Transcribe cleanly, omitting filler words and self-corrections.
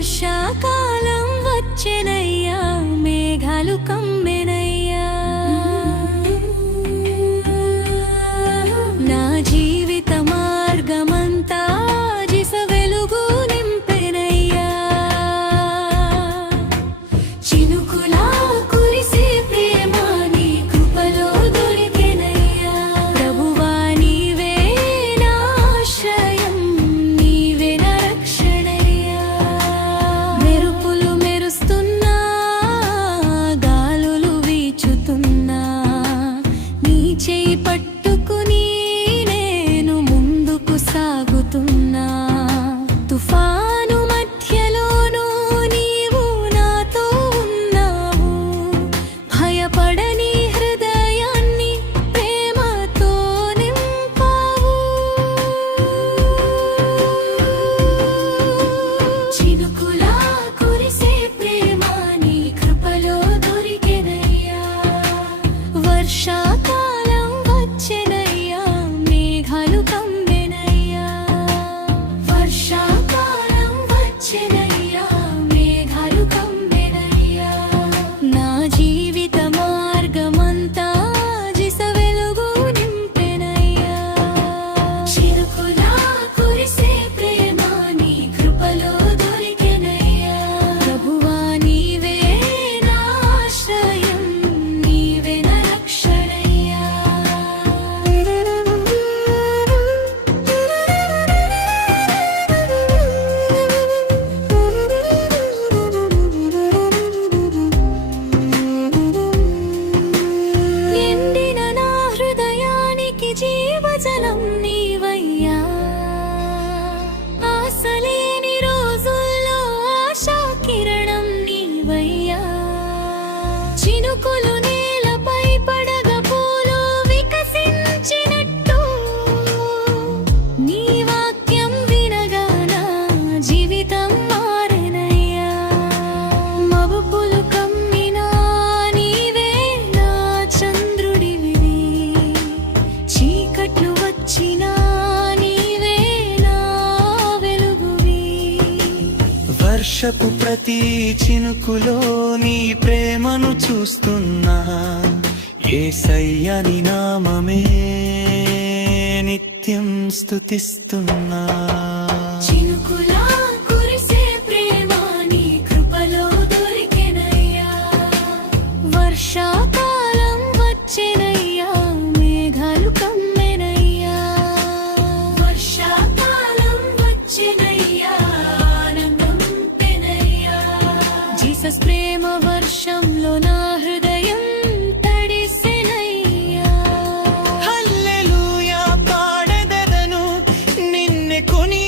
వర్షాకాలం వచ్చెనయ్యా, మేఘాలు కమ్మెనయ్యా. నా జీవిత మార్గమంతా జిస వెలుగు నింపెనయ్యా. చినుకులా కురిసే ప్రేమ నీ కృపలో దొరికెనయ్యా. ప్రభువా నీవే నా ఆశ్రయం, నీవే నా రక్షణయ్యా. మెరుపులు మెరుస్తున్నా, గాలులు వీచుతున్నా, నీ చేయి పట్టుకుని నేను ముందుకు సాగుతున్నా. తుఫాను మధ్యలోనూ నీవు నాతో ఉన్నావు. భయపడని హృదయాన్ని ప్రేమతో నింపావు. చినుకులా కురిసే ప్రేమ నీ కృపలో దొరికెనయ్యా. వర్షాకాలం వచ్చెనయ్యా, మేఘాలు కమ్మెనయ్యా. వర్షాకాలం వచ్చెనయ్యా, మేఘాలు కమ్మెనయ్యా. నా జీవిత మార్గమంతా జిస వెలుగు నింపెనయ్యా. చినుకులా కురిసే ప్రేమ నీ కృపలో దొరికెనయ్యా. ప్రభువా నీవే నా ఆశ్రయం, నీవే నా రక్షణయ్యా. ఎండిన నా హృదయానికి జీవజలం నీవయ్యా. ఆశలేని రోజుల్లో ఆశా కిరణం నీవయ్యా. చినుకులు నేలపై పడగ పూలు వికసించినట్టు, నీ వాక్యం వినగా నా జీవితం మారెనయ్యా. మబ్బులు కమ్మినా నీవే నా చంద్రుడివి, చీకట్లు వచ్చినా నీవే నా వెలుగువి. వర్షపు ప్రతి చినుకులో నీ ప్రేమను చూస్తున్నా. యేసయ్య నీ నామమే నిత్యం స్తుతిస్తున్నా. చినుకులా కురిసే ప్రేమ నీ కృపలో దొరికెనయ్యా. వర్షాకాలం వచ్చెనయ్యా, మేఘాలు కమ్మెనయ్యా. వర్షాకాలం వచ్చెనయ్యా, ఆనందం పెనయ్యా. జీసస్ ప్రేమ వర్షంలో నా హృదయం తడిసెనయ్యా. హల్లెలూయా పాడెదను, నిన్నే కొని